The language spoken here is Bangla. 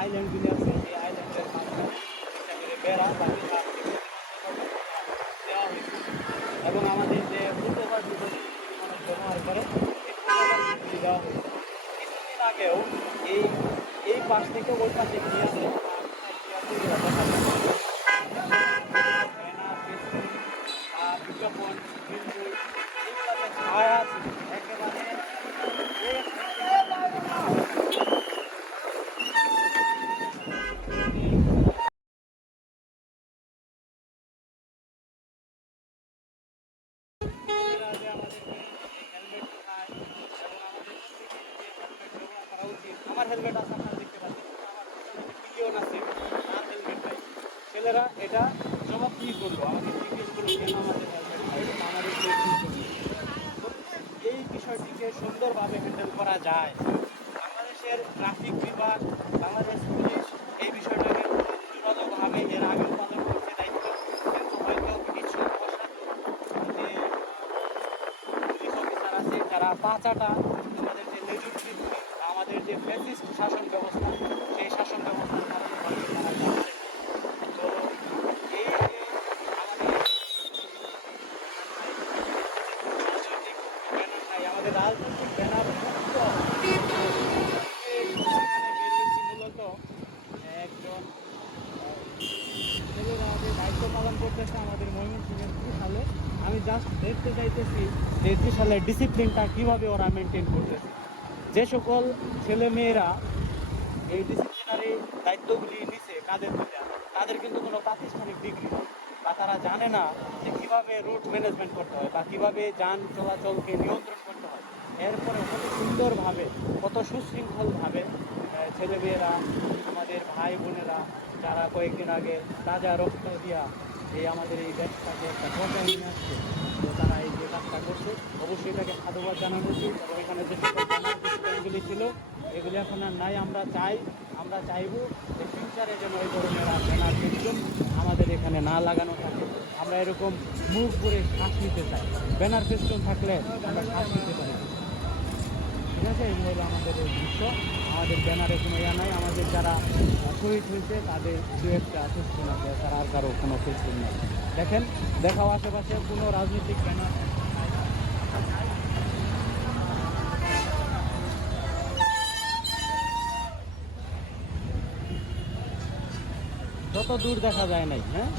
আইল্যান্ডগুলি আছে, এই আইল্যান্ডের মাঝখানে একটা করে বেড়া বা দেওয়া হয়েছে। এবং আমাদের যে ফুটওভার মানুষ ব্যবহার করে এই ফুটওভারগুলি দেওয়া হয়েছে। কিছুদিন আগেও এই এই পাশ থেকে ওই পাশে গিয়ে আসে দেখা যায় বিজ্ঞাপন কিন্তু এইগুলোতে ছায়া ছিল একেবারে আমার হেলমেট আছে আপনারা দেখতে পাচ্ছেন, আমার পিলিয়ন আছে, তার হেলমেট নাই। ছেলেরা এটা জবাবদিহি করলো, আমাকে জিজ্ঞেস করলো কেন আমাদের হেলমেট নাই, আমাদের এই বিষয়টিকে সুন্দরভাবে হ্যান্ডেল করা যায়। বাংলাদেশের ট্রাফিক বিভাগ, বাংলাদেশ পুলিশ এই বিষয়টাকে জোরালোভাবে এর আগেও পালন করছে দায়িত্ব, কিন্তু হয়তো কিছু অসাধু যে পুলিশ অফিসার আছে যারা পাঁচাটা আমাদের যে নিযুক্তি, আমাদের যে ফ্যাসিস্ট শাসন ব্যবস্থা, সেই শাসন ব্যবস্থার কারণে হয়তো তারা যাচ্ছে। তো এই যে আমাদের রাজনৈতিক ব্যানার মূলত একজন ছেলেরা যে দায়িত্ব পালন করতেছে আমাদের ময়মনসিংহের ত্রিশালে। আমি জাস্ট দেখতে চাইতেছি যে ত্রিশালের ডিসিপ্লিনটা কীভাবে ওরা মেনটেন করতেছে। যে সকল ছেলে মেয়েরা এই ডিসিপ্লিনারি দায়িত্বগুলি নিছে কাদের তুলে, তাদের কিন্তু কোনো প্রাতিষ্ঠানিক ডিগ্রি নেই, বা তারা জানে না যে কীভাবে রুট ম্যানেজমেন্ট করতে হয় বা কীভাবে যান চলাচলকে নিয়ন্ত্রণ করতে হয়। এরপরে কত সুন্দরভাবে, কত সুশৃঙ্খলভাবে ছেলেমেয়েরা, আমাদের ভাই বোনেরা যারা কয়েকদিন আগে তাজা রক্ত দিয়া এই আমাদের এই দেশটাকে একটা পর্যায়ে নিয়ে আসছে, তো তারা এই যে কাজটা করছে অবশ্যই তাকে সাধুবাদ জানানো উচিত। এবং এখানে যে সকল ব্যানারগুলি ছিল এগুলি এখন আর নাই। আমরা চাইব যে ফিউচারে যেন এই ধরনের ব্যানার সিস্টেম আমাদের এখানে না লাগানো থাকে। আমরা এরকম মুভ করে শ্বাস নিতে চাই, ব্যানার সিস্টেম থাকলে আমরা শ্বাস নিতে পারি। ঠিক আছে, এগুলো হলো আমাদের দৃশ্য। আমাদের ব্যানারে কোনো ইয়া নাই। আমাদের যারা শহীদ হয়েছে তাদের দু একটা সিস্টেম আছে, তারা আর কারো কোনো সিস্টেম নেই। দেখেন, দেখাও আশেপাশে কোনো রাজনৈতিক ব্যানার যত দূর দেখা যায় নাই। হ্যাঁ।